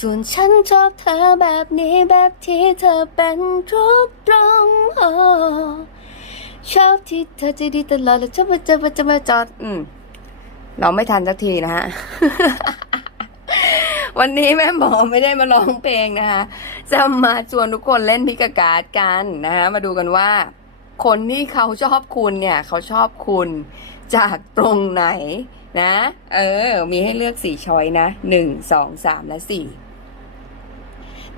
ส่วนฉันชอบเธอแบบนี้แบบที่เธอเป็นทุกตรงโอชอบที่เธอใจะดีตลอดแล้วจะมาจะมาจะมาจอด อืม เราไม่ทันสักทีนะฮะ วันนี้แม่หมอไม่ได้มาร้องเพลงนะคะ จะมาชวนทุกคนเล่นพิกากาดกันนะคะมาดูกันว่า คนที่เขาชอบคุณเนี่ย เขาชอบคุณจากตรงไหนนะ เออ มีให้เลือกสี่ช้อยนะหนึ่งสองสามและสี่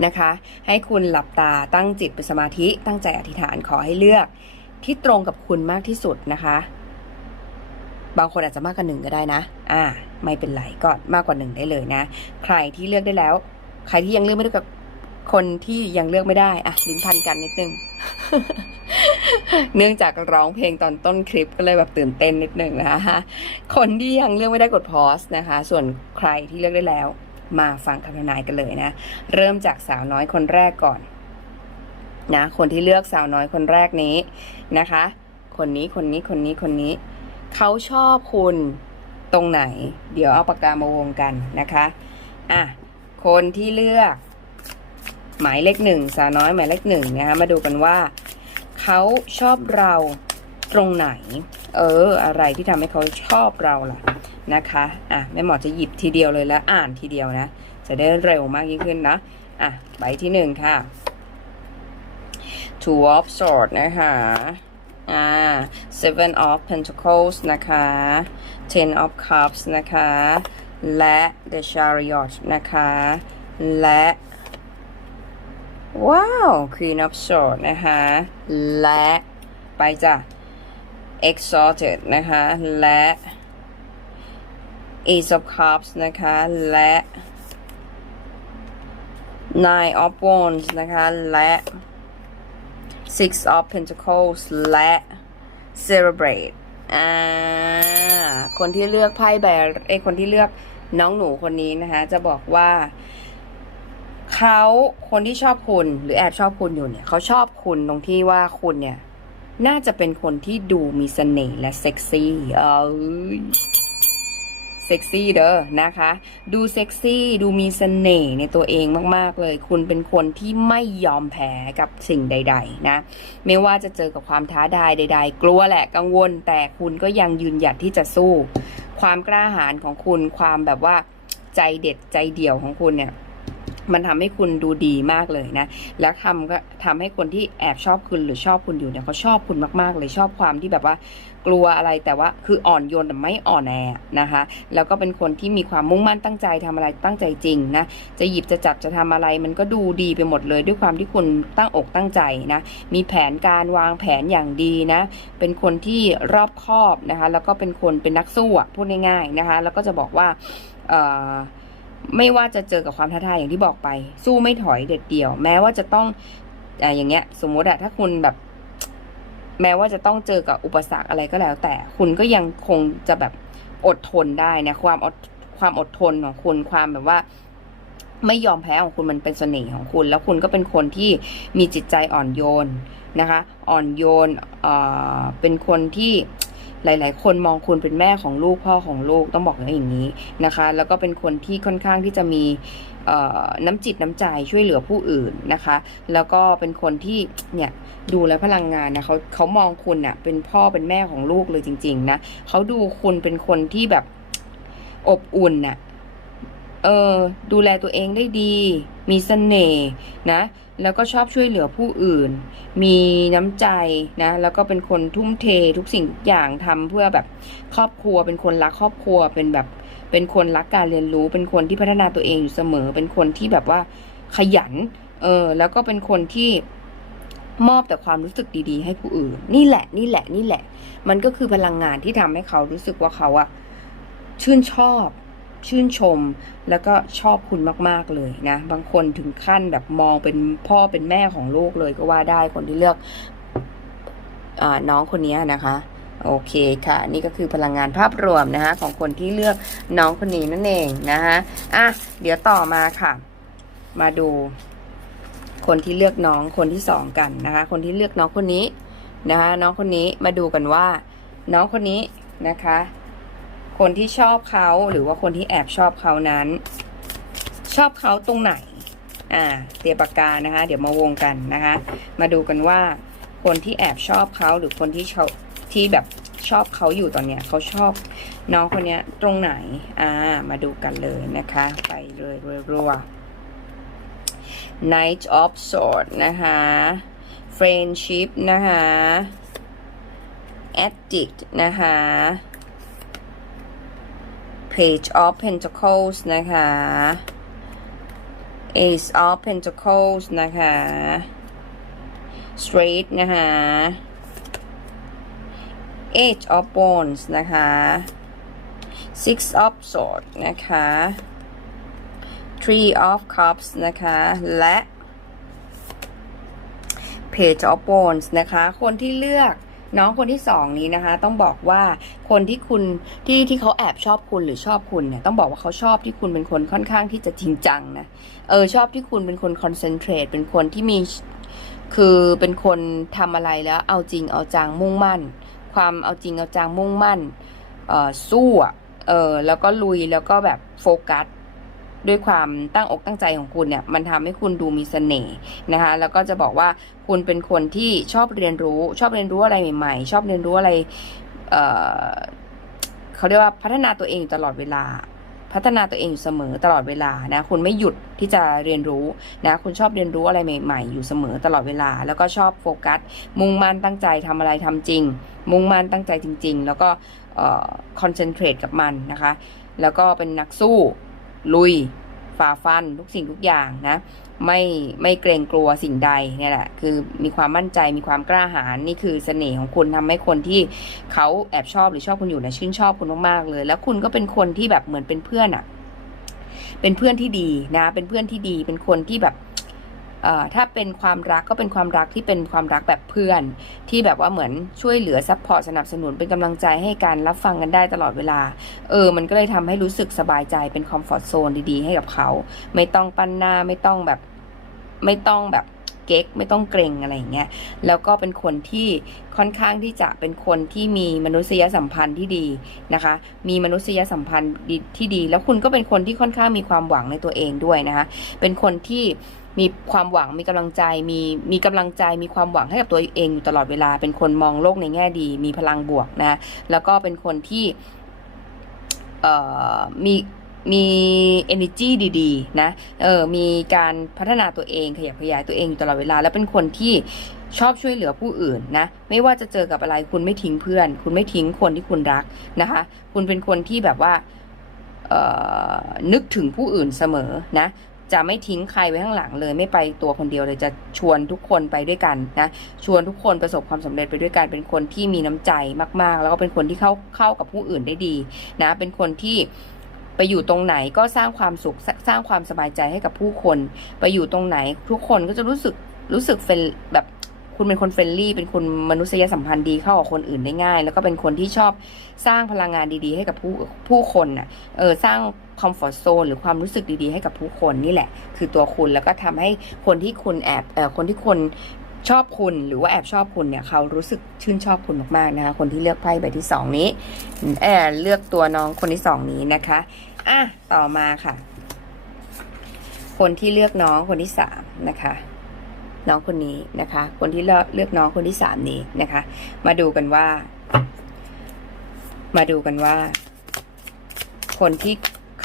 นะคะ ให้คุณหลับตาตั้งจิตเป็นสมาธิตั้งใจอธิษฐานขอให้เลือก ที่ตรงกับคุณมากที่สุดนะคะ บางคนอาจจะมากกว่าหนึ่งก็ได้นะ อ่า ไม่เป็นไรก็มากกว่าหนึ่งได้เลยนะ ใครที่เลือกได้แล้ว ใครที่ยังเลือกไม่ได้กับคนที่ยังเลือกไม่ได้อะลิ้นพันกันนิดนึง เนื่องจากร้องเพลงตอนต้นคลิปก็เลยแบบตื่นเต้นนิดนึงนะคะ คนที่ยังเลือกไม่ได้กดพอสนะคะ ส่วนใครที่เลือกได้แล้ว มาฟังคำทำนายกันเลยนะ เริ่มจากสาวน้อยคนแรกก่อนนะคนที่เลือกสาวน้อยคนแรกนี้นะคะ คนนี้คนนี้คนนี้คนนี้ เขาชอบคุณตรงไหน เดี๋ยวเอาปากกามาวงกันนะคะอะคนที่เลือก หมายเลขหนึ่งสาวน้อยหมายเลขหนึ่งนะคะมาดูกันว่าเขาชอบเราตรงไหน เออ อะไรที่ทำให้เขาชอบเราล่ะ นะคะอะแม่หมอจะหยิบทีเดียวเลยแล้วอ่านทีเดียวนะ จะได้เร็วมากยิ่งขึ้นนะอะใบที่หนึ่งค่ะ two of swords นะคะอ่า seven of pentacles นะคะ ten of cups นะคะ และ the chariot นะคะ และว้าว queen of swords นะคะ และ ไปจ้ะ exalted นะคะ และ ace of cups นะคะ และ nine of wands นะคะ และ six of pentacles และ celebrate อ่า คนที่เลือกไพ่แบรเอยคนที่เลือกน้องหนูคนนี้นะคะ จะบอกว่าเขาคนที่ชอบคุณหรือแอบชอบคุณอยู่เนี่ยเขาชอบคุณตรงที่ว่าคุณเนี่ย น่าจะเป็นคนที่ดูมีเสน่ห์และเซ็กซี่เอย เซ็กซี่เด้อนะคะ ดูเซ็กซี่ดูมีเสน่ห์ในตัวเองมาก ๆ เลย คุณเป็นคนที่ไม่ยอมแพ้กับสิ่งใด ๆ นะ ไม่ว่าจะเจอกับความท้าทายใด ๆ กลัวแหละกังวล แต่คุณก็ยังยืนหยัดที่จะสู้ ความกล้าหาญของคุณความแบบว่าใจเด็ดใจเดี่ยวของคุณเนี่ย มันทำให้คุณดูดีมากเลยนะ แล้วทำก็ทำให้คนที่แอบชอบคุณหรือชอบคุณอยู่เนี่ยเขาชอบคุณมากๆ เลยชอบความที่แบบว่า กลัวอะไรแต่ว่าคืออ่อนโยนแต่ไม่อ่อนแอนะคะ แล้วก็เป็นคนที่มีความมุ่งมั่นตั้งใจทำอะไรตั้งใจจริงนะ จะหยิบจะจับจะทำอะไร มันก็ดูดีไปหมดเลย ด้วยความที่คุณตั้งอกตั้งใจนะ มีแผนการวางแผนอย่างดีนะ เป็นคนที่รอบคอบนะคะ แล้วก็เป็นคนเป็นนักสู้พูดง่ายๆนะคะ แล้วก็จะบอกว่าเอ่อ ไม่ว่าจะเจอกับความท้าทายอย่างที่บอกไป สู้ไม่ถอยเด็ดเดี่ยว แม้ว่าจะต้องอ่าอย่างเงี้ย สมมติอะถ้าคุณแบบ แม้ว่าจะต้องเจอกับอุปสรรคอะไรก็แล้ว แต่คุณก็ยังคงจะแบบอดทนได้นะความอดความอดทนของคุณความแบบว่า ไม่ยอมแพ้ของคุณมันเป็นเสน่ห์ของคุณ แล้วคุณก็เป็นคนที่มีจิตใจอ่อนโยนนะคะ อ่อนโยนเอ่อเป็นคนที่ หลาย ๆ คนมองคุณเป็นแม่ของลูกพ่อของลูกต้องบอกอย่างนี้นะคะ แล้วก็เป็นคนที่ค่อนข้างที่จะมีน้ำจิตน้ำใจช่วยเหลือผู้อื่นนะคะ แล้วก็เป็นคนที่เนี่ยดูแลพลังงานนะเขาเขามองคุณน่ะเป็นพ่อเป็นแม่ของลูกเลยจริง ๆ นะเขาดูคุณเป็นคนที่แบบอบอุ่นน่ะ เออ ดูแลตัวเองได้ดี มีเสน่ห์นะ แล้วก็ชอบช่วยเหลือผู้อื่น มีน้ำใจนะ แล้วก็เป็นคนทุ่มเททุกสิ่งทุกอย่างทำเพื่อแบบครอบครัว เป็นคนรักครอบครัว เป็นแบบ เป็นคนรักการเรียนรู้ เป็นคนที่พัฒนาตัวเองอยู่เสมอ เป็นคนที่แบบว่าขยัน เออ แล้วก็เป็นคนที่มอบแต่ความรู้สึกดีๆ ให้ผู้อื่น นี่แหละ นี่แหละ นี่แหละ มันก็คือพลังงานที่ทำให้เขารู้สึกว่าเขาอะชื่นชอบ ชื่นชม แล้วก็ชอบคุณมาก ๆ เลยนะ บางคนถึงขั้นแบบมองเป็นพ่อเป็นแม่ของลูกเลยก็ว่าได้คนที่เลือกอน้องคนนี้นะคะโอเคค่ะ นี่ก็คือพลังงานภาพรวมนะคะของคนที่เลือกน้องคนนี้นั่นเองนะคะอะเดี๋ยวต่อมาค่ะ มาดู คนที่เลือกน้องคนที่สองกันนะคะ คนที่เลือกน้องคนนี้นะคะ น้องคนนี้มาดูกันว่า น้องคนนี้นะคะ คนที่ชอบเขาหรือว่าคนที่แอบชอบเขานั้น ชอบเขาตรงไหน อ่าเตรียมปากกานะคะ เดี๋ยวมาวงกันนะคะ มาดูกันว่า คนที่แอบชอบเขาหรือคนที่เขาที่แบบชอบเขาอยู่ตอนเนี้ยเขาชอบน้องคนเนี้ยตรงไหน อ่า มาดูกันเลยนะคะ ไปเลยรัวๆ Knight of Swords นะคะ Friendship นะคะ Addict นะคะ Page of Pentacles นะคะ Ace of Pentacles นะคะ Straight นะคะ Eight of Wands นะคะ Six of Swords นะคะ Three of Cups นะคะ และ Page of Wands นะคะ คนที่เลือก น้องคนที่สองนี้นะคะ ต้องบอกว่าคนที่คุณที่ที่เขาแอบชอบคุณหรือชอบคุณเนี่ยต้องบอกว่าเขาชอบที่คุณเป็นคนค่อนข้างที่จะจริงจังนะเออชอบที่คุณเป็นคนคอนเซนเทรตเป็นคนที่มีคือเป็นคนทำอะไรแล้วเอาจริงเอาจังมุ่งมั่น ความเอาจริงเอาจังมุ่งมั่นเออสู้เออแล้วก็ลุยแล้วก็แบบโฟกัส ด้วยความตั้งอกตั้งใจของคุณเนี่ยมันทำให้คุณดูมีเสน่ห์นะคะแล้วก็จะบอกว่าคุณเป็นคนที่ชอบเรียนรู้ ชอบเรียนรู้อะไรใหม่ ๆ ชอบเรียนรู้อะไรเเขาเรียกว่าพัฒนาตัวเองอยู่ตลอดเวลา พัฒนาตัวเองอยู่เสมอตลอดเวลานะคุณไม่หยุดที่จะเรียนรู้นะคุณชอบเรียนรู้อะไรใหม่ ๆ อยู่เสมอตลอดเวลา แล้วก็ชอบโฟกัส มุ่งมั่นตั้งใจทำอะไรทำจริง มุ่งมั่นตั้งใจจริง ๆ แล้วก็คอนเซนเทรตกับมันนะคะ แล้วก็เป็นนักสู้ ลุยฝ่าฟันทุกสิ่งทุกอย่างนะ ไม่ไม่เกรงกลัวสิ่งใดเนี่ยแหละ คือมีความมั่นใจมีความกล้าหาญนี่คือเสน่ห์ของคุณทำให้คนที่เขาแอบชอบหรือชอบคุณอยู่นะชื่นชอบคุณมากๆเลย แล้วคุณก็เป็นคนที่แบบเหมือนเป็นเพื่อนอะเป็นเพื่อนที่ดีนะ เป็นเพื่อนที่ดี เป็นคนที่แบบ ถ้าเป็นความรักก็เป็นความรักที่เป็นความรักแบบเพื่อน ที่แบบว่าเหมือนช่วยเหลือซัพพอร์ตสนับสนุนเป็นกำลังใจให้การรับฟังกันได้ตลอดเวลา เออ มันก็เลยทำให้รู้สึกสบายใจเป็นคอมฟอร์ทโซนดีๆ ให้กับเขา ไม่ต้องปั้นหน้าไม่ต้องแบบไม่ต้องแบบเก๊กไม่ต้องเกรงอะไรอย่างเงี้ย แล้วก็เป็นคนที่ค่อนข้างที่จะเป็นคนที่มีมนุษยสัมพันธ์ที่ดีนะคะ มีมนุษยสัมพันธ์ที่ดี แล้วคุณก็เป็นคนที่ค่อนข้างมีความหวังในตัวเองด้วยนะคะ เป็นคนที่ มีความหวังมีกำลังใจมีมีกำลังใจมีความหวังให้กับตัวเองอยู่ตลอดเวลา เป็นคนมองโลกในแง่ดี มีพลังบวกนะ แล้วก็เป็นคนที่เอ่อมีมี energy ดีๆ นะ เออ มีการพัฒนาตัวเองขยับขยายตัวเองอยู่ตลอดเวลา แล้วเป็นคนที่ชอบช่วยเหลือผู้อื่นนะ ไม่ว่าจะเจอกับอะไรคุณไม่ทิ้งเพื่อน คุณไม่ทิ้งคนที่คุณรักนะคะ คุณเป็นคนที่แบบว่านึกถึงผู้อื่นเสมอนะ จะไม่ทิ้งใครไว้ข้างหลังเลยไม่ไปตัวคนเดียวเลยจะชวนทุกคนไปด้วยกันนะชวนทุกคนประสบความสำเร็จไปด้วยกันเป็นคนที่มีน้ำใจมาก ๆ แล้วก็เป็นคนที่เข้าเข้ากับผู้อื่นได้ดีนะเป็นคนที่ไปอยู่ตรงไหนก็สร้างความสุขสร้างความสบายใจให้กับผู้คน ไปอยู่ตรงไหนทุกคนก็จะรู้สึกรู้สึกเฟนแบบคุณเป็นคนเฟรนลี่ เป็นคนมนุษยสัมพันธ์ดีเข้ากับคนอื่นได้ง่าย แล้วก็เป็นคนที่ชอบสร้างพลังงานดีๆ ให้กับผู้ผู้คนน่ะ เออ สร้าง คอมฟอร์ทโซนหรือความรู้สึกดีๆให้กับผู้คนนี่แหละ คือตัวคุณแล้วก็ทำให้คนที่คุณแอบเอ่อคนที่คนชอบคุณหรือว่าแอบชอบคุณเนี่ยเขารู้สึกชื่นชอบคุณมากๆนะคะคนที่เลือกไพ่ใบที่สองนี้เออเลือกตัวน้องคนที่สองนี้นะคะอะต่อมาค่ะ คนที่เลือกน้องคนที่สามนะคะน้องคนนี้นะคะ คนที่เลือกเลือกน้องคนที่สามนี้นะคะ มาดูกันว่า มาดูกันว่า คนที่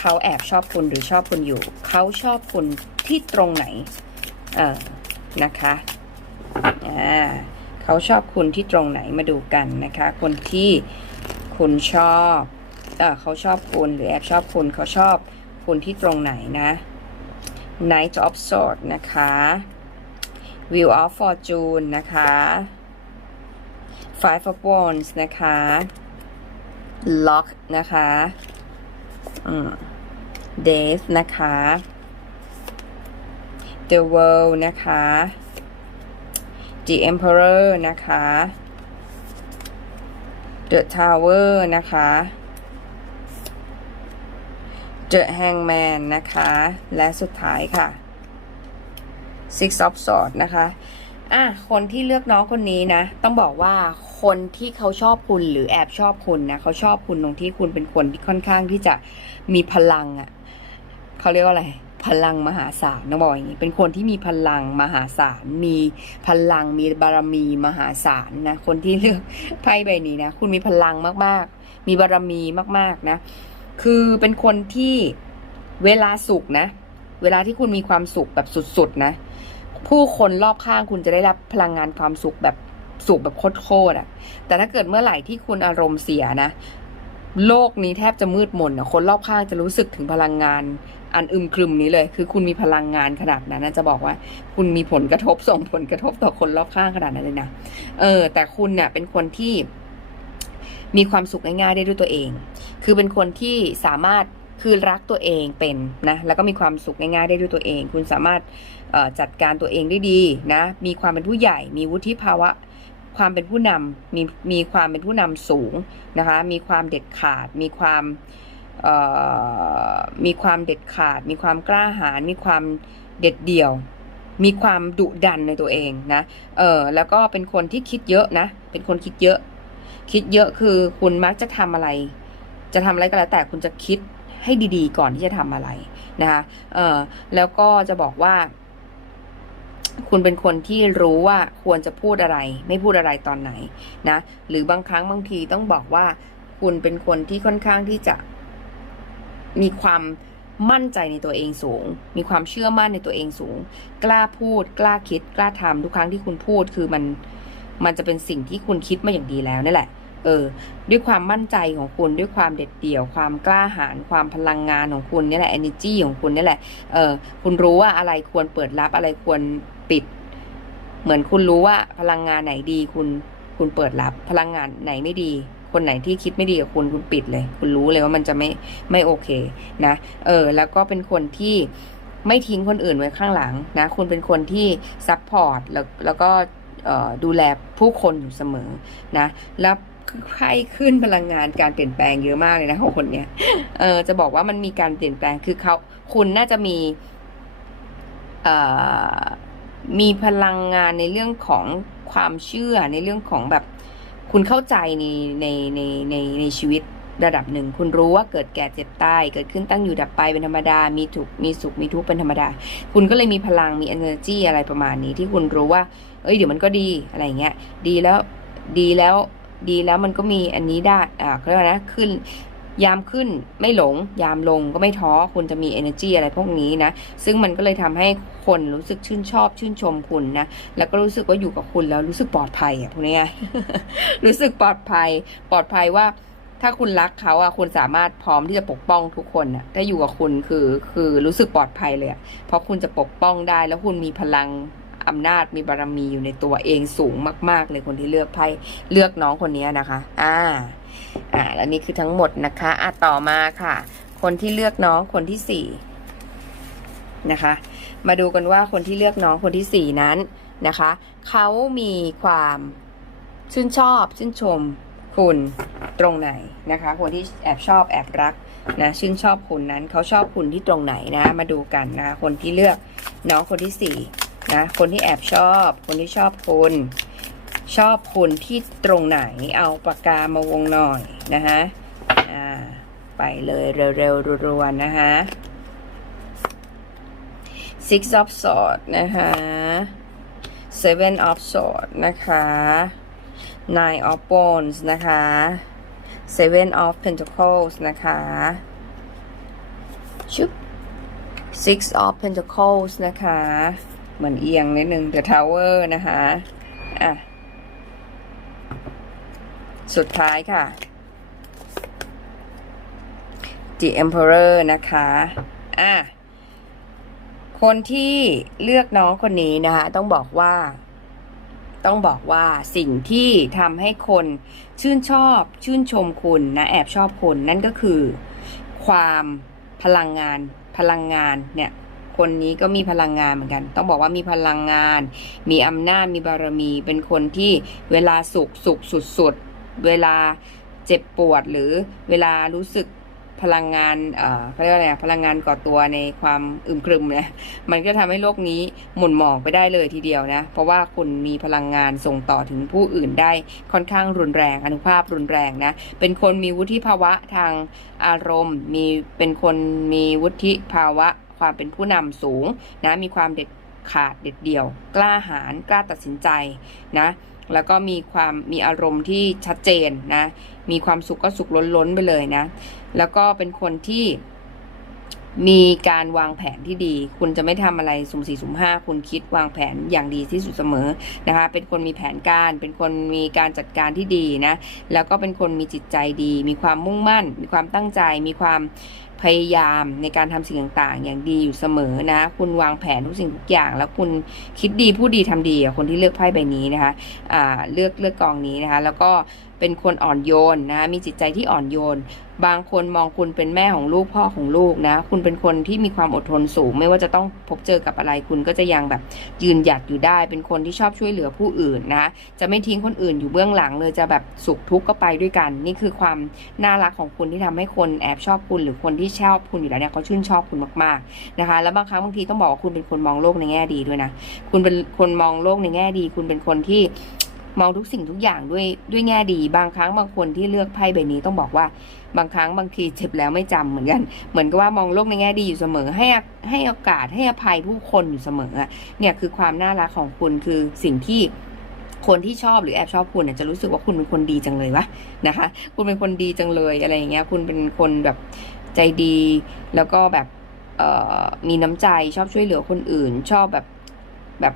เขาแอบชอบคุณหรือชอบคุณอยู่ เขาชอบคุณที่ตรงไหน เออนะคะอ่าเขาชอบคุณที่ตรงไหนมาดูกันนะคะ คนที่คุณชอบเออเขาชอบคุณหรือแอบชอบคุณเขาชอบคุณที่ตรงไหนนะ Knight of Swords นะคะ Wheel of Fortune นะคะ Five of Wands นะคะ Lock นะคะ อืม Death นะคะ The World นะคะ The Emperor นะคะ The Tower นะคะ The Hangman นะคะ และสุดท้ายค่ะ Six of Swords นะคะอะคนที่เลือกน้องคนนี้นะ ต้องบอกว่าคนที่เขาชอบคุณหรือแอบชอบคุณนะ เขาชอบคุณตรงที่คุณเป็นคนที่ค่อนข้างที่จะมีพลังอะ่ะ เขาเรียกว่าอะไร พลังมหาศาลต้องบอกอย่างนี้ เป็นคนที่มีพลังมหาศาล มีพลังมีบารมีมหาศาลนะ คนที่เลือกไพ่ใบนี้นะ คุณมีพลังมากๆ มีบารมีมากๆนะ คือเป็นคนที่เวลาสุขนะ เวลาที่คุณมีความสุขแบบสุดๆนะ ผู้คนรอบข้างคุณจะได้รับพลังงานความสุขแบบสุขแบบโคตรๆอะ แต่ถ้าเกิดเมื่อไหร่ที่คุณอารมณ์เสียนะโลกนี้แทบจะมืดมนอะคนรอบข้างจะรู้สึกถึงพลังงาน อันอึมครึมนี้เลย คือคุณมีพลังงานขนาดนั้นนะจะบอกว่าคุณมีผลกระทบส่งผลกระทบต่อคนรอบข้างขนาดนั้นเลยนะเออ แต่คุณเนี่ยเป็นคนที่มีความสุขง่ายๆได้ด้วยตัวเอง คือเป็นคนที่สามารถคือรักตัวเองเป็นนะแล้วก็มีความสุขง่ายๆได้ด้วยตัวเอง คุณสามารถจัดการตัวเองได้ดีนะ มีความเป็นผู้ใหญ่ มีวุฒิภาวะ ความเป็นผู้นำมีมีความเป็นผู้นำสูงนะคะ มีความเด็ดขาด มีความ มีความเด็ดขาด มีความกล้าหาญมีความเด็ดเดี่ยว มีความดุดันในตัวเองนะเออแล้วก็เป็นคนที่คิดเยอะนะ เป็นคนคิดเยอะ คิดเยอะคือคุณมักจะทำอะไร จะทำอะไรก็แล้วแต่คุณจะคิดให้ดีๆ ก่อนที่จะทำอะไรนะคะเออแล้วก็จะบอกว่า คุณเป็นคนที่รู้ว่าควรจะพูดอะไร ไม่พูดอะไรตอนไหนนะ หรือบางครั้งบางทีต้องบอกว่า คุณเป็นคนที่ค่อนข้างที่จะ มีความมั่นใจในตัวเองสูง มีความเชื่อมั่นในตัวเองสูง กล้าพูด กล้าคิด กล้าทำทุกครั้งที่คุณพูดคือมัน มันจะเป็นสิ่งที่คุณคิดมาอย่างดีแล้วนั่นแหละ เออ ด้วยความมั่นใจของคุณ ด้วยความเด็ดเดี่ยว ความกล้าหาญ ความพลังงานของคุณนี่แหละ energy ของคุณนี่แหละ เออ คุณรู้ว่าอะไรควรเปิดรับ อะไรควรปิด เหมือนคุณรู้ว่าพลังงานไหนดี คุณ คุณเปิดรับ พลังงานไหนไม่ดี คนไหนที่คิดไม่ดีกับคุณคุณปิดเลย คุณรู้เลยว่ามันจะไม่ไม่โอเคนะเออแล้วก็เป็นคนที่ไม่ทิ้งคนอื่นไว้ข้างหลังนะคุณเป็นคนที่ซัพพอร์ตแล้วแล้วก็ดูแลผู้คนอยู่เสมอนะแล้วใครขึ้นพลังงานการเปลี่ยนแปลงเยอะมากเลยนะของคนเนี้ยเออจะบอกว่ามันมีการเปลี่ยนแปลงคือเขาคุณน่าจะมีเอ่อมีพลังงานในเรื่องของความเชื่อในเรื่องของแบบ คุณเข้าใจในในในในในชีวิตระดับหนึ่ง คุณรู้ว่าเกิดแก่เจ็บตาย เกิดขึ้นตั้งอยู่ดับไปเป็นธรรมดา มีถูกมีสุขมีทุกข์เป็นธรรมดา คุณก็เลยมีพลังมี energy อะไรประมาณนี้ ที่คุณรู้ว่า เอ้ยเดี๋ยวมันก็ดีอะไรเงี้ย ดีแล้วดีแล้วดีแล้วมันก็มีอันนี้ได้อ่าเขาเรียกว่านะขึ้น ยามขึ้นไม่หลง ยามลงก็ไม่ท้อคุณจะมี energy อะไรพวกนี้นะ ซึ่งมันก็เลยทำให้คนรู้สึกชื่นชอบชื่นชมคุณนะ แล้วก็รู้สึกว่าอยู่กับคุณแล้วรู้สึกปลอดภัยอะพวกนี้รู้สึกปลอดภัย ปลอดภัยว่าถ้าคุณรักเขาอะคุณสามารถพร้อมที่จะปกป้องทุกคนอะถ้าอยู่กับคุณคือคือรู้สึกปลอดภัยเลยอะเพราะคุณจะปกป้องได้ แล้วคุณมีพลังอำนาจมีบารมีอยู่ในตัวเองสูงมาก ๆ เลยคนที่เลือกไพ่เลือกน้องคนนี้นะคะ อ่า อ่าแล้วนี่คือทั้งหมดนะคะอะต่อมาค่ะ คนที่เลือกน้องคนที่สี่นะคะ มาดูกันว่าคนที่เลือกน้องคนที่สี่นั้นนะคะเขามีความชื่นชอบชื่นชมคุณตรงไหนนะคะ คนที่แอบชอบแอบรักนะชื่นชอบคุณนั้นเขาชอบคุณที่ตรงไหนนะ มาดูกันนะคนที่เลือกน้องคนที่สี่นะคนที่แอบชอบ คนที่ชอบคุณ ชอบคุณที่ตรงไหนเอาปากกามาวงหน่อยนะคะอ่าไปเลยเร็วๆรัวๆนะคะ six of swords นะคะ seven of swords นะคะ nine of wands นะคะ seven of pentacles นะคะชุบ six of pentacles นะคะ เหมือนเอียงนิดนึง the tower นะคะ อะ สุดท้ายค่ะ The Emperor นะคะ อะ คนที่เลือกน้องคนนี้นะคะ ต้องบอกว่า ต้องบอกว่าสิ่งที่ทำให้คนชื่นชอบ ชื่นชมคุณนะแอบชอบคุณนั่นก็คือ ความพพลังงาน พลังงานเนี่ยคนนี้ก็มีพลังงานเหมือนกัน ต้องบอกว่ามีพลังงาน มีอำนาจ มีบารมี เป็นคนที่เวลาสุขสุขสุดๆ เวลาเจ็บปวดหรือเวลารู้สึกพลังงานเอ่อเขาเรียกว่าอะไรพลังงานก่อตัวในความอึมครึมเนี่ยมันก็ทำให้โลกนี้หม่นหมองไปได้เลยทีเดียวนะ เพราะว่าคุณมีพลังงานส่งต่อถึงผู้อื่นได้ค่อนข้างรุนแรง อนุภาพรุนแรงนะ เป็นคนมีวุฒิภาวะทางอารมณ์ มีเป็นคนมีวุฒิภาวะ ความเป็นผู้นำสูงนะ มีความเด็ดขาดเด็ดเดี่ยว กล้าหาญกล้าตัดสินใจนะ แล้วก็มีความมีอารมณ์ที่ชัดเจนนะ มีความสุขก็สุขล้นๆไปเลยนะ แล้วก็เป็นคนที่มีการวางแผนที่ดี คุณจะไม่ทำอะไรสุ่มสี่สุ่มห้าคุณคิดวางแผนอย่างดีที่สุดเสมอนะคะ เป็นคนมีแผนการ เป็นคนมีการจัดการที่ดีนะ แล้วก็เป็นคนมีจิตใจดี มีความมุ่งมั่น มีความตั้งใจ มีความ พยายามในการทำสิ่งต่างๆ อย่างดีอยู่เสมอนะ คุณวางแผนทุกสิ่งทุกอย่าง แล้วคุณคิดดีพูดดีทำดีคนที่เลือกไพ่ใบนี้นะคะะเลือกเลือกกองนี้นะคะ แล้วก็ เป็นคนอ่อนโยนนะ มีจิตใจที่อ่อนโยน บางคนมองคุณเป็นแม่ของลูกพ่อของลูกนะ คุณเป็นคนที่มีความอดทนสูง ไม่ว่าจะต้องพบเจอกับอะไรคุณก็จะยังแบบยืนหยัดอยู่ได้ เป็นคนที่ชอบช่วยเหลือผู้อื่นนะ จะไม่ทิ้งคนอื่นอยู่เบื้องหลังเลย จะแบบสุขทุกข์ก็ไปด้วยกัน นี่คือความน่ารักของคุณที่ทำให้คนแอบชอบคุณ หรือคนที่ชอบคุณอยู่แล้วเนี่ยเขาชื่นชอบคุณมากๆนะคะ แล้วบางครั้งบางทีต้องบอกว่าคุณเป็นคนมองโลกในแง่ดีด้วยนะ คุณเป็นคนมองโลกในแง่ดี คุณเป็นคนที่ มองทุกสิ่งทุกอย่างด้วยด้วยแง่ดี บางครั้งบางคนที่เลือกไพ่ใบนี้ต้องบอกว่า บางครั้งบางทีเจ็บแล้วไม่จำเหมือนกัน เหมือนกับว่ามองโลกในแง่ดีอยู่เสมอ ให้ให้โอกาสให้อภัยผู้คนอยู่เสมอเนี่ยคือความน่ารักของคุณคือสิ่งที่คนที่ชอบหรือแอบชอบคุณเนี่ยจะรู้สึกว่าคุณเป็นคนดีจังเลยวะนะคะ คุณเป็นคนดีจังเลยอะไรอย่างเงี้ย คุณเป็นคนแบบใจดี แล้วก็แบบมีน้ำใจชอบช่วยเหลือคนอื่น ชอบแบบแบบ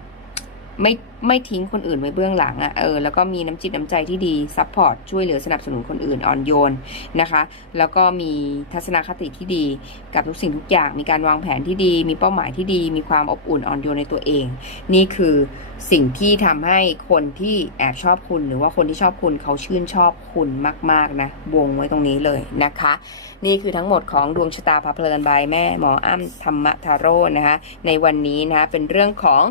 ไม่ไม่ทิ้งคนอื่นไว้เบื้องหลังอะ่ะเออแล้วก็มีน้ำจิตน้ำใจที่ดีซัพพอร์ตช่วยเหลือสนับสนุนคนอื่นอ่อนโยนนะคะ แล้วก็มีทัศนคติที่ดีกับทุกสิ่งทุกอย่างมีการวางแผนที่ดี มีเป้าหมายที่ดี มีความอบอุ่นอ่อนโยนในตัวเอง นี่คือสิ่งที่ทำให้คนที่แอบชอบคุณ หรือว่าคนที่ชอบคุณเขาชื่นชอบคุณมาก ๆนะวงไว้ตรงนี้เลยนะคะ นี่คือทั้งหมดของดวงชะตาพาเพลินบายแม่หมออ้ำธรรมทาโร่นะคะในวันนี้นะคะเป็นเรื่องของ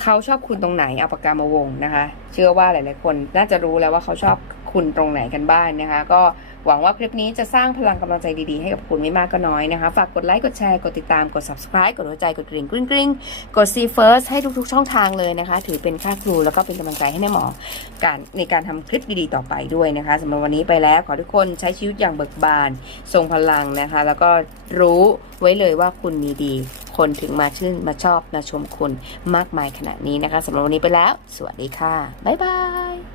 เขาชอบคุณตรงไหนเอาปากกามาวงนะคะ เชื่อว่าหลาย ๆ คนน่าจะรู้แล้วว่าเขาชอบคุณตรงไหนกันบ้างนะคะ ก็ หวังว่าคลิปนี้จะสร้างพลังกำลังใจดีๆ ให้กับคุณไม่มากก็น้อยนะคะ ฝากกดไลค์กดแชร์กดติดตามกด subscribe กดหัวใจกดกริ่งกริ๊งกริ๊งกด see first ให้ทุกๆ ช่องทางเลยนะคะ ถือเป็นค่าครูแล้วก็เป็นกำลังใจให้แม่หมอการในการทำคลิปดีๆ ต่อไปด้วยนะคะสำหรับวันนี้ไปแล้วขอทุกคนใช้ชีวิตอย่างเบิกบานทรงพลังนะคะ แล้วก็รู้ไว้เลยว่าคุณมีดี คนถึงมาชื่นมาชอบมาชมคุณมากมายขนาดนี้นะคะสำหรับวันนี้ไปแล้ว สวัสดีค่ะบ๊ายบาย